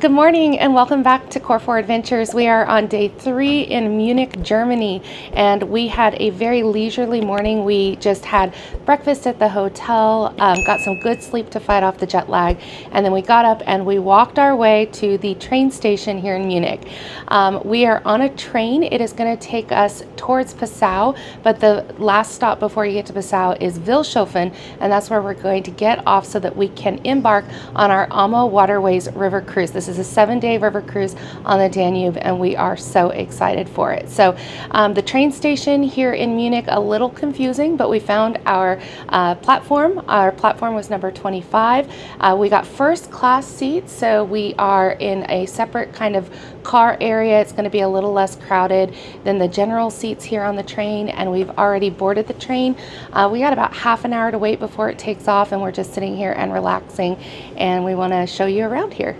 Good morning and welcome back to Core 4 Adventures. We are on day 3 in Munich, Germany, and we had a very leisurely morning. We just had breakfast at the hotel, got some good sleep to fight off the jet lag, and then we got up and we walked our way to the train station here in Munich. We are on a train. It is going to take us towards Passau, but the last stop before you get to Passau is Vilshofen, and that's where we're going to get off so that we can embark on our AmaWaterways river cruise. This is a 7-day river cruise on the Danube, and we are so excited for it. So the train station here in Munich, a little confusing, but we found our platform. Our platform was number 25. We got first class seats, so we are in a separate kind of car area. It's going to be a little less crowded than the general seats here on the train, and we've already boarded the train. We got about half an hour to wait before it takes off, and we're just sitting here and relaxing, and we want to show you around here.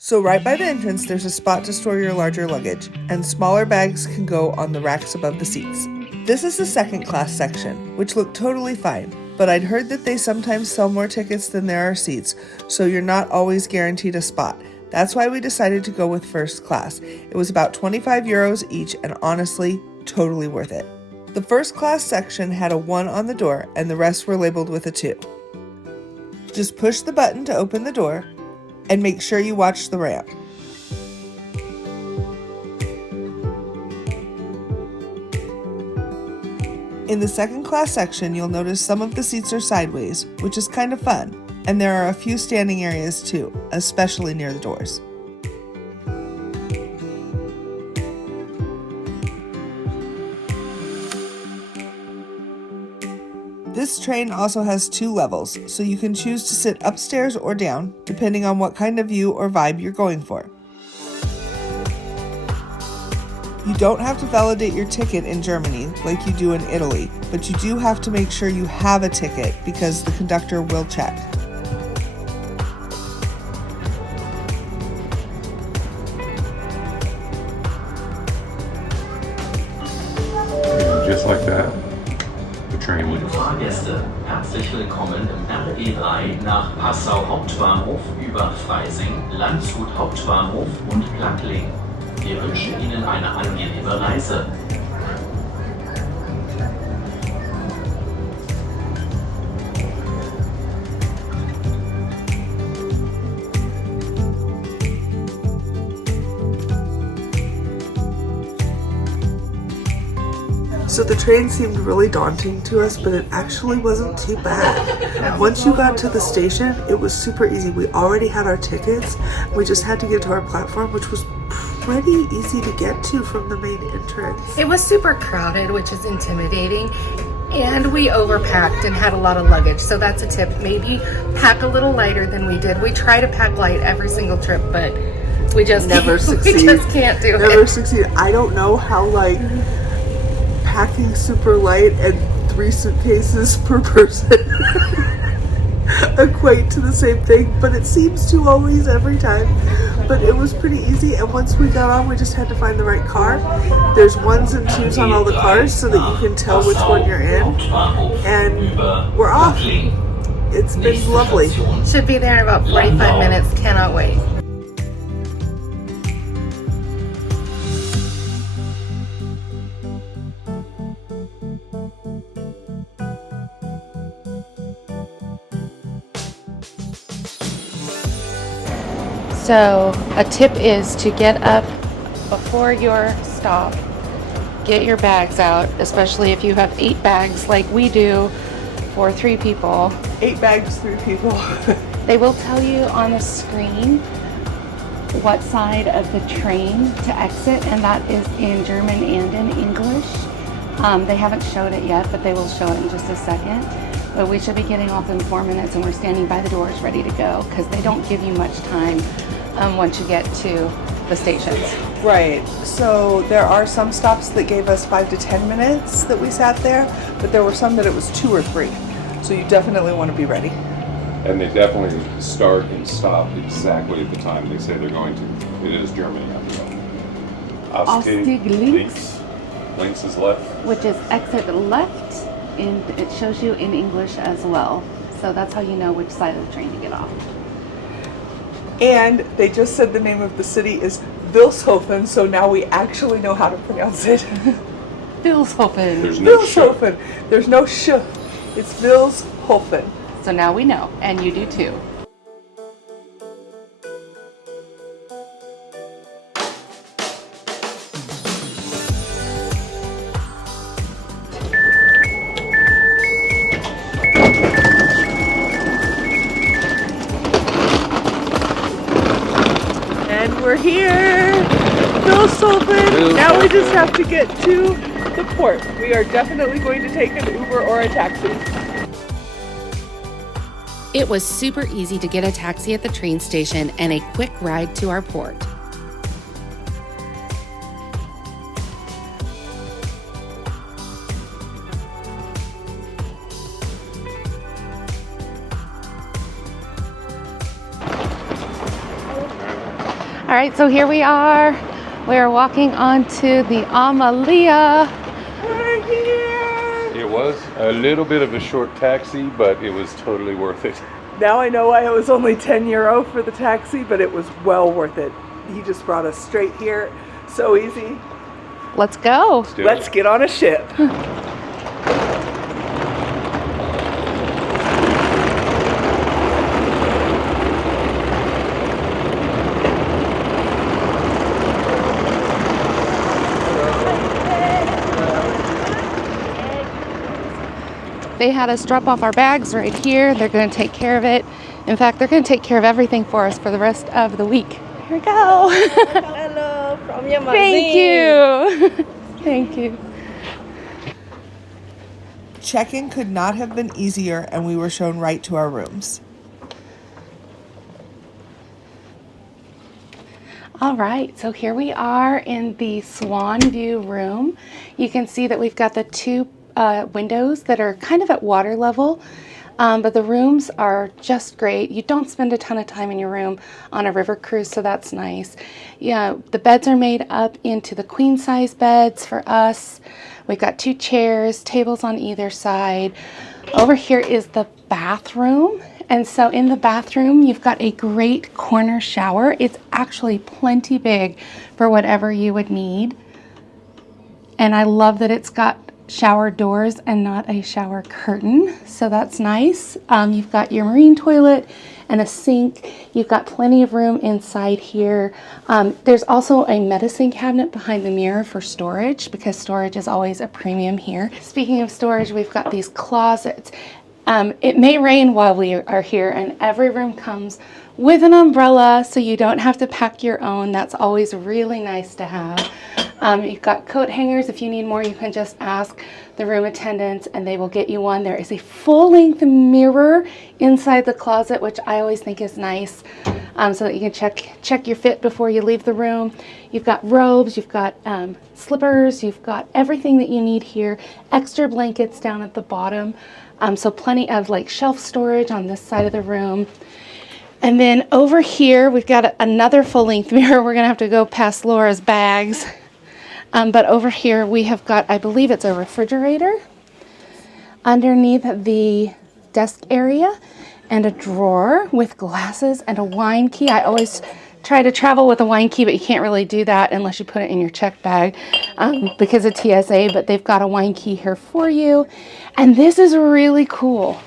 So right by the entrance, there's a spot to store your larger luggage, and smaller bags can go on the racks above the seats. This is the second class section, which looked totally fine, but I'd heard that they sometimes sell more tickets than there are seats, so you're not always guaranteed a spot. That's why we decided to go with first class. It was about 25 euros each, and honestly, totally worth it. The first class section had a 1 on the door, and the rest were labeled with a 2. Just push the button to open the door, and make sure you watch the ramp. In the second class section, you'll notice some of the seats are sideways, which is kind of fun, and there are a few standing areas too, especially near the doors. This train also has 2 levels, so you can choose to sit upstairs or down, depending on what kind of view or vibe you're going for. You don't have to validate your ticket in Germany like you do in Italy, but you do have to make sure you have a ticket because the conductor will check. Just like that. Liebe Fahrgäste, herzlich willkommen im RE3 nach Passau Hauptbahnhof über Freising, Landshut Hauptbahnhof und Plattling. Wir wünschen Ihnen eine angenehme Reise. So the train seemed really daunting to us, but it actually wasn't too bad. Once you got to the station, it was super easy. We already had our tickets. We just had to get to our platform, which was pretty easy to get to from the main entrance. It was super crowded, which is intimidating, and we overpacked and had a lot of luggage, so that's a tip. Maybe pack a little lighter than we did. We try to pack light every single trip, but we just never succeed. We just can't do it. Never succeed. I don't know how packing super light and 3 suitcases per person equate to the same thing, but it seems to always every time. But it was pretty easy, and once we got on, we just had to find the right car. There's 1s and 2s on all the cars so that you can tell which one you're in, and we're off. It's been lovely. Should be there in about 45 minutes. Cannot wait. So a tip is to get up before your stop, get your bags out, especially if you have 8 bags like we do for 3 people. 8 bags, 3 people. They will tell you on the screen what side of the train to exit, and that is in German and in English. They haven't showed it yet, but they will show it in just a second. But we should be getting off in 4 minutes, and we're standing by the doors ready to go because they don't give you much time once you get to the stations. Right, so there are some stops that gave us 5 to 10 minutes that we sat there, but there were some that it was 2 or 3. So you definitely want to be ready. And they definitely start and stop exactly at the time they say they're going to. It is Germany after that. Ausstieg links. Links is left. Which is exit left, and it shows you in English as well. So that's how you know which side of the train to get off. And they just said the name of the city is Vilshofen, so now we actually know how to pronounce it. Vilshofen. There's no sh. Vilshofen. There's no sh. It's Vilshofen. So now we know, and you do too. And we're here, Vilshofen. Now we just have to get to the port. We are definitely going to take an Uber or a taxi. It was super easy to get a taxi at the train station and a quick ride to our port. All right, so here we are. We are walking onto the AmaLea. We're here! It was a little bit of a short taxi, but it was totally worth it. Now I know why it was only €10 for the taxi, but it was well worth it. He just brought us straight here. So easy. Let's go. Let's get on a ship. They had us drop off our bags right here. They're going to take care of it. In fact, they're going to take care of everything for us for the rest of the week. Here we go. Hello, from your Thank you. Thank you. Check-in could not have been easier, and we were shown right to our rooms. All right, so here we are in the Swan View room. You can see that we've got the two windows that are kind of at water level, but the rooms are just great. You don't spend a ton of time in your room on a river cruise, so that's nice. Yeah, the beds are made up into the queen size beds for us. We've got two chairs, tables on either side. Over here is the bathroom. And so in the bathroom, you've got a great corner shower. It's actually plenty big for whatever you would need. And I love that it's got shower doors and not a shower curtain, so that's nice. You've got your marine toilet and a sink. You've got plenty of room inside here. There's also a medicine cabinet behind the mirror for storage, because storage is always a premium here. Speaking of storage, we've got these closets. It may rain while we are here, and every room comes with an umbrella, so you don't have to pack your own. That's always really nice to have. You've got coat hangers. If you need more, you can just ask the room attendants and they will get you one. There is a full-length mirror inside the closet, which I always think is nice, so that you can check your fit before you leave the room. You've got robes, you've got slippers, you've got everything that you need here. Extra blankets down at the bottom, so plenty of like shelf storage on this side of the room. And then over here, we've got another full-length mirror. We're gonna have to go past Laura's bags. But over here we have got, I believe it's a refrigerator underneath the desk area, and a drawer with glasses and a wine key. I always try to travel with a wine key, but you can't really do that unless you put it in your check bag because of TSA, but they've got a wine key here for you. And this is really cool.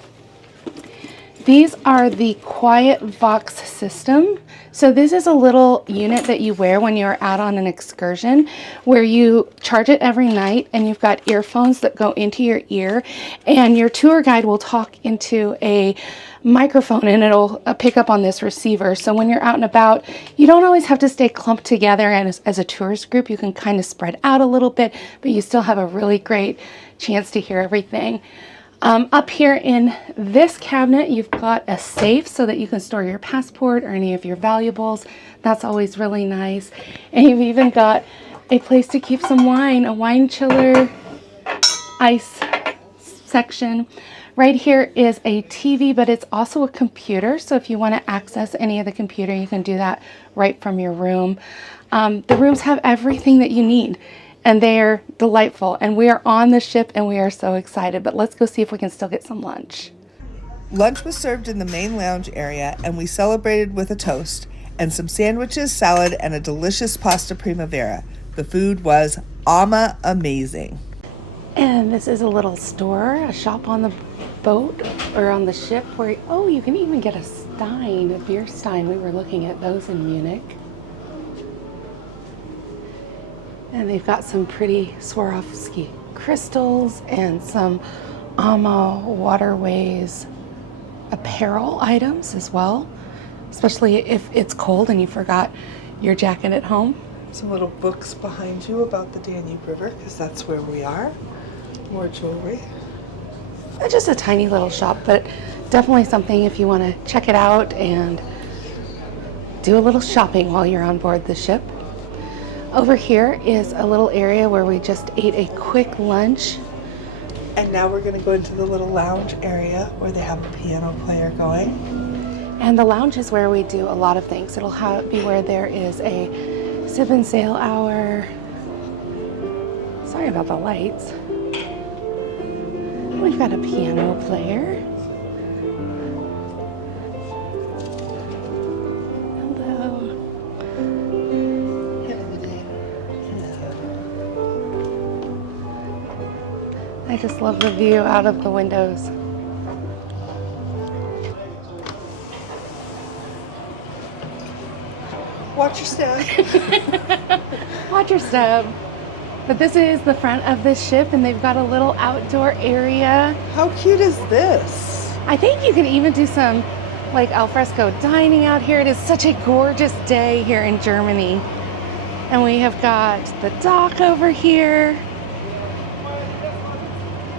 These are the Quiet Vox system. So this is a little unit that you wear when you're out on an excursion, where you charge it every night, and you've got earphones that go into your ear, and your tour guide will talk into a microphone and it'll pick up on this receiver. So when you're out and about, you don't always have to stay clumped together, and as a tourist group you can kind of spread out a little bit, but you still have a really great chance to hear everything. Up here in this cabinet, you've got a safe so that you can store your passport or any of your valuables. That's always really nice. And you've even got a place to keep some wine, a wine chiller, ice section. Right here is a TV, but it's also a computer. So if you want to access any of the computer, you can do that right from your room. The rooms have everything that you need, and they're delightful. And we are on the ship and we are so excited, but let's go see if we can still get some lunch. Lunch was served in the main lounge area, and we celebrated with a toast. and some sandwiches, salad, and a delicious pasta primavera. The food was amazing. And this is a little store, a shop on the boat or on the ship where, oh, you can even get a stein, a beer stein. We were looking at those in Munich. And they've got some pretty Swarovski crystals and some AmaWaterways apparel items as well, especially if it's cold and you forgot your jacket at home. Some little books behind you about the Danube River, because that's where we are. More jewelry. Just a tiny little shop, but definitely something if you want to check it out and do a little shopping while you're on board the ship. Over here is a little area where we just ate a quick lunch. And now we're going to go into the little lounge area where they have a piano player going. And the lounge is where we do a lot of things. It'll be where there is a sip and sail hour. Sorry about the lights. We've got a piano player. Hello. I just love the view out of the windows. Watch your step. Watch your step. But this is the front of the ship, and they've got a little outdoor area. How cute is this? I think you can even do some like alfresco dining out here. It is such a gorgeous day here in Germany. And we have got the dock over here.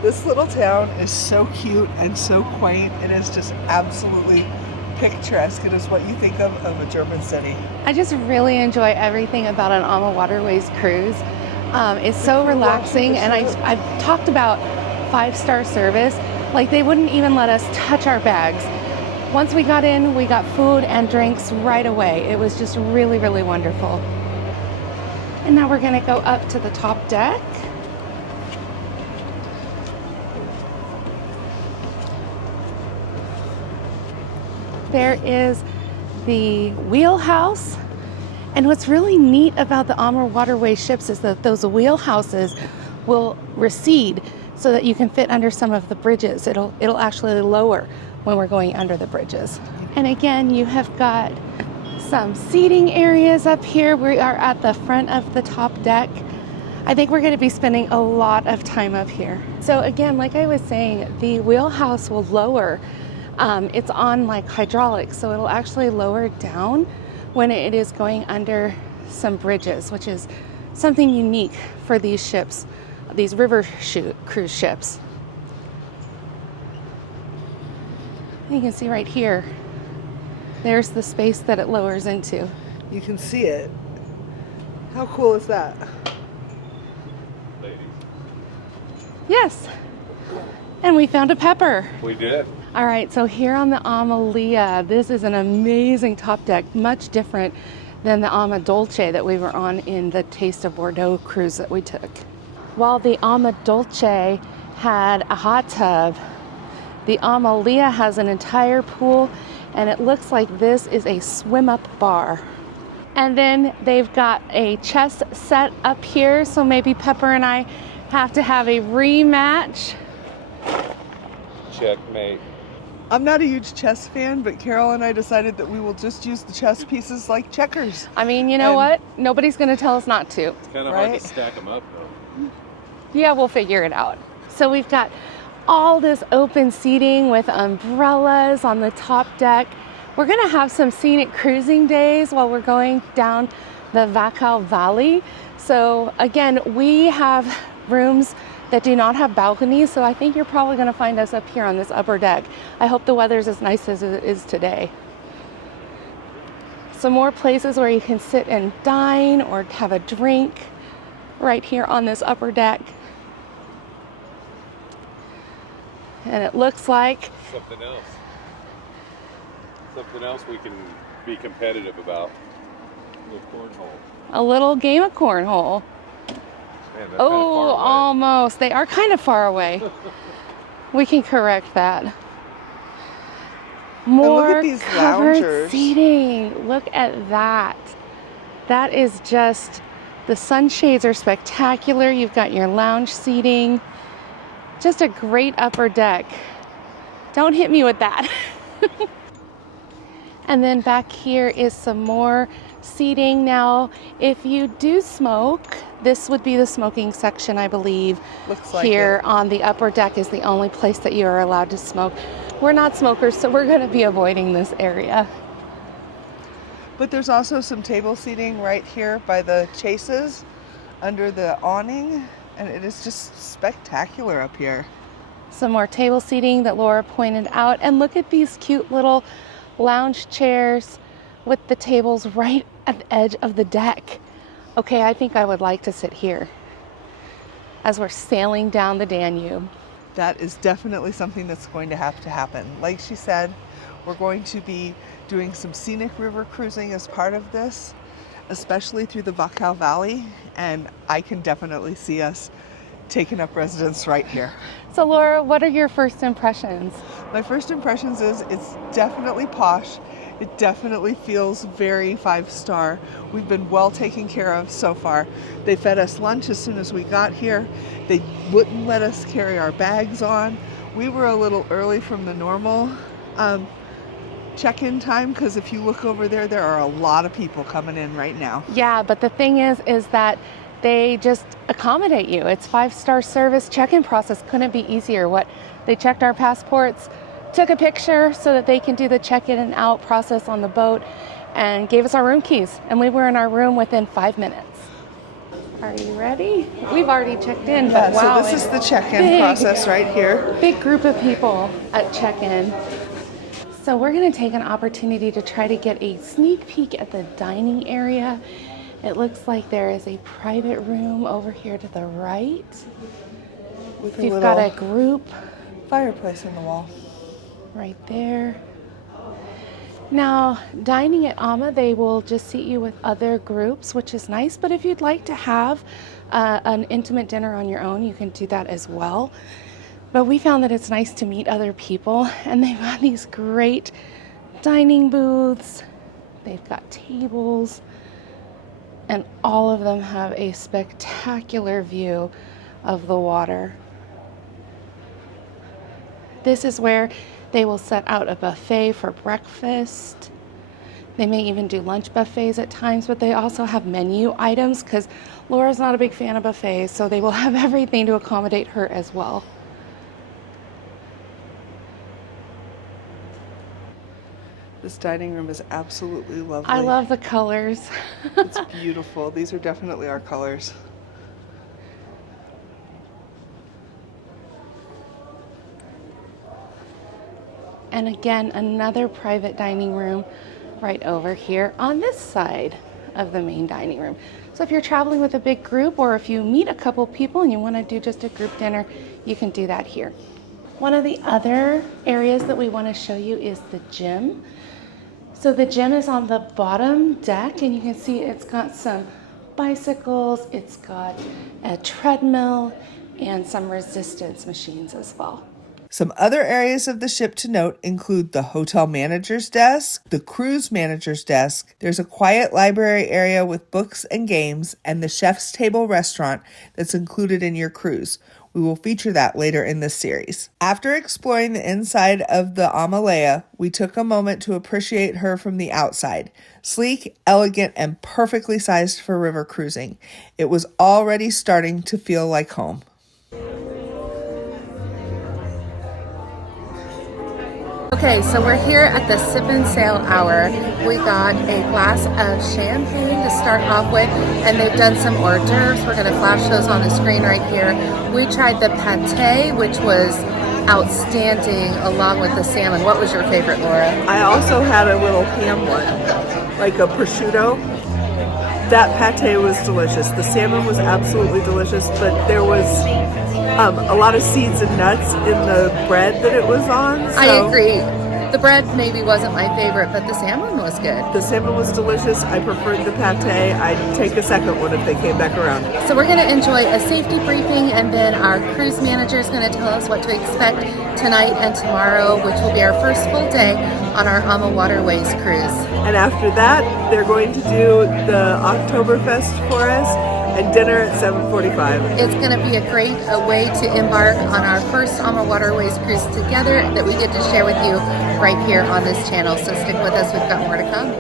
This little town is so cute and so quaint. It is just absolutely picturesque. It is what you think of a German city. I just really enjoy everything about an AmaWaterways cruise. It's so relaxing, and I've talked about 5-star service. Like, they wouldn't even let us touch our bags. Once we got in, we got food and drinks right away. It was just really, really wonderful. And now we're gonna go up to the top deck. There is the wheelhouse. And what's really neat about the AmaWaterways ships is that those wheelhouses will recede so that you can fit under some of the bridges. It'll actually lower when we're going under the bridges. And again, you have got some seating areas up here. We are at the front of the top deck. I think we're going to be spending a lot of time up here. So again, like I was saying, the wheelhouse will lower. It's on like hydraulics, so it'll actually lower down when it is going under some bridges, which is something unique for these ships, these river cruise ships. You can see right here, there's the space that it lowers into. You can see it. How cool is that? Ladies. Yes, and we found a pepper. We did. All right, so here on the AmaLea, this is an amazing top deck, much different than the AmaDolce that we were on in the Taste of Bordeaux cruise that we took. While the AmaDolce had a hot tub, the AmaLea has an entire pool, and it looks like this is a swim-up bar. And then they've got a chess set up here, so maybe Pepper and I have to have a rematch. Checkmate. I'm not a huge chess fan, but Carol and I decided that we will just use the chess pieces like checkers. I mean, you know what? Nobody's gonna tell us not to. It's kind of hard to stack them up, though. Yeah, we'll figure it out. So we've got all this open seating with umbrellas on the top deck. We're gonna have some scenic cruising days while we're going down the Wachau Valley. So again, we have rooms that do not have balconies, so I think you're probably gonna find us up here on this upper deck. I hope the weather's as nice as it is today. Some more places where you can sit and dine or have a drink right here on this upper deck. And it looks like Something else. Something else we can be competitive about. With cornhole. a little game of cornhole. Man, that's Oh, kinda far away. almost. They are kind of far away. We can correct that. More look at these covered loungers. seating. Look at that. That is just, the sunshades are spectacular. You've got your lounge seating. Just a great upper deck. Don't hit me with that. And then back here is some more seating. Now, if you do smoke, this would be the smoking section, I believe. Looks like here it. on the upper deck is the only place that you are allowed to smoke. We're not smokers, so we're going to be avoiding this area. But there's also some table seating right here by the chases under the awning, and it is just spectacular up here. Some more table seating that Laura pointed out. And look at these cute little lounge chairs with the tables right at the edge of the deck. Okay, I think I would like to sit here as we're sailing down the Danube. That is definitely something that's going to have to happen. Like she said, we're going to be doing some scenic river cruising as part of this, especially through the Wachau Valley, and I can definitely see us taking up residence right here. So Laura, what are your first impressions? My first impressions is it's definitely posh. It definitely feels very 5-star. We've been well taken care of so far. They fed us lunch as soon as we got here. They wouldn't let us carry our bags on. We were a little early from the normal check-in time, because if you look over there, there are a lot of people coming in right now. Yeah, but the thing is that they just accommodate you. It's 5-star service. Check-in process couldn't be easier. They checked our passports, took a picture so that they can do the check-in and out process on the boat, and gave us our room keys. And we were in our room within 5 minutes. Are you ready? We've already checked in, but wow. So this is the check-in process right here. Big group of people at check-in. So we're gonna take an opportunity to try to get a sneak peek at the dining area. It looks like there is a private room over here to the right. With You've got a group fireplace in the wall. right there. Now, dining at Ama, they will just seat you with other groups, which is nice. But if you'd like to have an intimate dinner on your own, you can do that as well. But we found that it's nice to meet other people, and they've got these great dining booths. They've got tables, and all of them have a spectacular view of the water. This is where they will set out a buffet for breakfast. They may even do lunch buffets at times, but they also have menu items because Laura's not a big fan of buffets, so they will have everything to accommodate her as well. This dining room is absolutely lovely. I love the colors. It's beautiful. These are definitely our colors. And again, another private dining room right over here on this side of the main dining room. So if you're traveling with a big group, or if you meet a couple people and you want to do just a group dinner, you can do that here. One of the other areas that we want to show you is the gym. So the gym is on the bottom deck, and you can see it's got some bicycles, it's got a treadmill, and some resistance machines as well. Some other areas of the ship to note include the hotel manager's desk, the cruise manager's desk. There's a quiet library area with books and games, and the chef's table restaurant that's included in your cruise. We will feature that later in this series. After exploring the inside of the AmaLea, we took a moment to appreciate her from the outside. Sleek, elegant, and perfectly sized for river cruising. It was already starting to feel like home. Okay, so we're here at the Sip and Sail Hour. We got a glass of champagne to start off with, and they've done some hors d'oeuvres. We're going to flash those on the screen right here. We tried the pate, which was outstanding, along with the salmon. What was your favorite, Laura? I also had a little ham one, like a prosciutto. That pate was delicious. The salmon was absolutely delicious, but there was a lot of seeds and nuts in the bread that it was on. So I agree. The bread maybe wasn't my favorite, but the salmon was good. The salmon was delicious. I preferred the pate. I'd take a second one if they came back around. So we're going to enjoy a safety briefing, and then our cruise manager is going to tell us what to expect tonight and tomorrow, which will be our first full day on our AmaWaterways cruise. And after that, they're going to do the Oktoberfest for us and dinner at 7:45. It's going to be a great way to embark on our first AmaWaterways cruise together that we get to share with you right here on this channel. So stick with us, we've got more to come.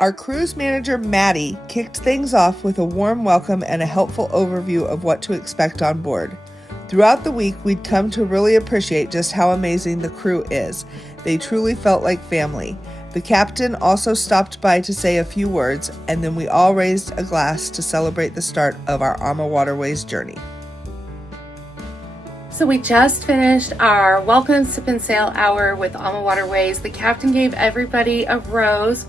Our cruise manager, Maddy, kicked things off with a warm welcome and a helpful overview of what to expect on board. Throughout the week, we'd come to really appreciate just how amazing the crew is. They truly felt like family. The captain also stopped by to say a few words, and then we all raised a glass to celebrate the start of our AmaWaterways journey. So we just finished our welcome sip and sail hour with AmaWaterways. The captain gave everybody a rose.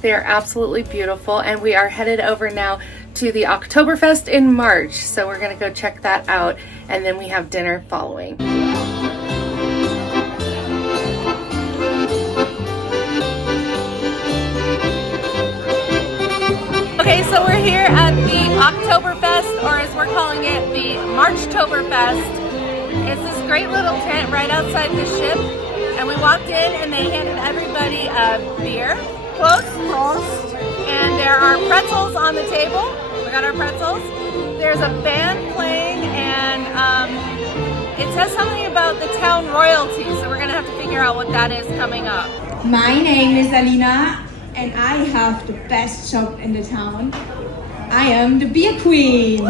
They are absolutely beautiful, and we are headed over now to the Oktoberfest in March. So we're gonna go check that out, and then we have dinner following. Okay, so we're here at the Oktoberfest, or as we're calling it, the Marchtoberfest. It's this great little tent right outside the ship, and we walked in and they handed everybody a beer. Close. And there are pretzels on the table. We got our pretzels. There's a band playing, and it says something about the town royalty, so we're gonna have to figure out what that is coming up. My name is Alina, and I have the best job in the town. I am the beer queen.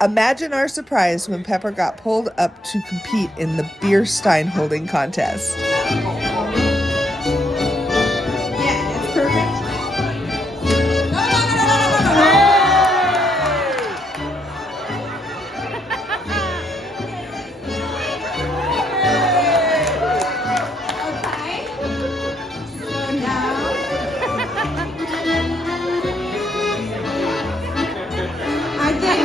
Imagine our surprise when Pepper got pulled up to compete in the beer stein holding contest. Yeah, that's perfect. No. Okay. So now. I think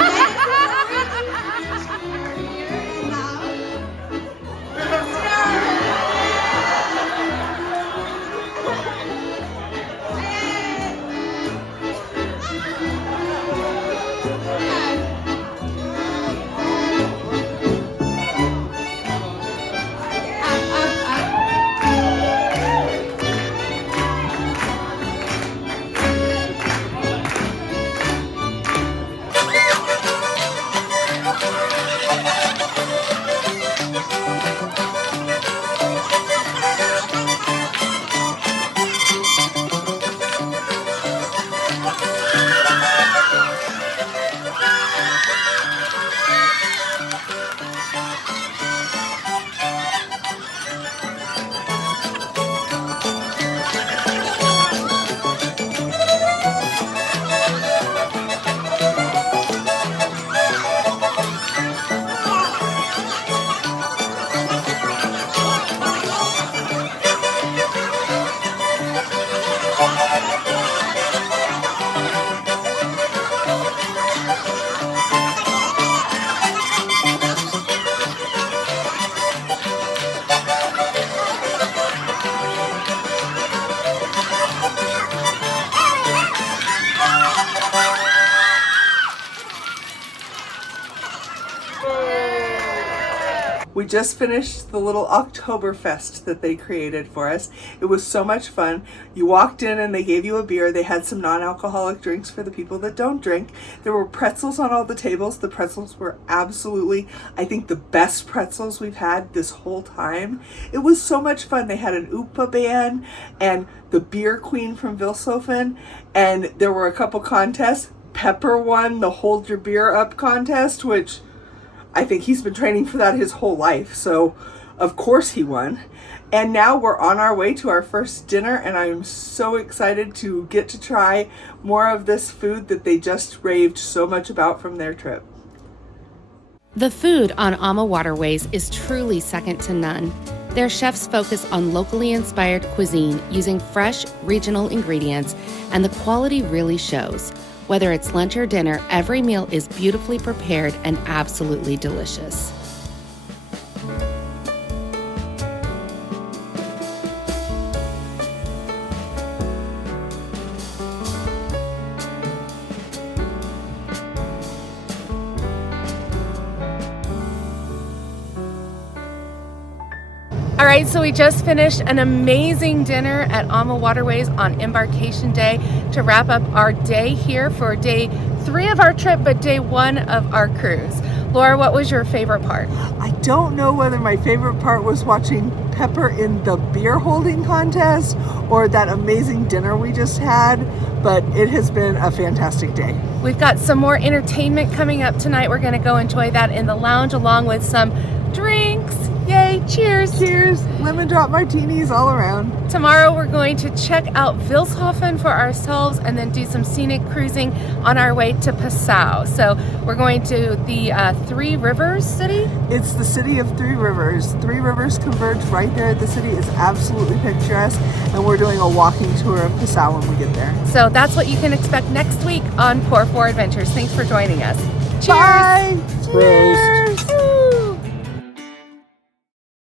We just finished the little Oktoberfest that they created for us. It was so much fun. You walked in and they gave you a beer. They had some non-alcoholic drinks for the people that don't drink. There were pretzels on all the tables. The pretzels were absolutely, I think, the best pretzels we've had this whole time. It was so much fun. They had an Oompa band and the beer queen from Vilshofen, and there were a couple contests. Pepper won the Hold Your Beer Up contest, which I think he's been training for that his whole life, so of course he won. And now we're on our way to our first dinner, and I'm so excited to get to try more of this food that they just raved so much about from their trip. The food on AmaWaterways is truly second to none. Their chefs focus on locally inspired cuisine using fresh, regional ingredients, and the quality really shows. Whether it's lunch or dinner, every meal is beautifully prepared and absolutely delicious. All right, so we just finished an amazing dinner at AmaWaterways on Embarkation Day to wrap up our day here for day 3 of our trip, but day 1 of our cruise. Laura, what was your favorite part? I don't know whether my favorite part was watching Pepper in the beer holding contest or that amazing dinner we just had, but it has been a fantastic day. We've got some more entertainment coming up tonight. We're going to go enjoy that in the lounge along with some drinks. Yay, cheers. Cheers, lemon drop martinis all around. Tomorrow we're going to check out Vilshofen for ourselves and then do some scenic cruising on our way to Passau. So we're going to the Three Rivers city. It's the city of Three Rivers. Three Rivers converge right there at the city. It's absolutely picturesque, and we're doing a walking tour of Passau when we get there. So that's what you can expect next week on Core 4 Adventures. Thanks for joining us. Cheers! Bye! Cheers.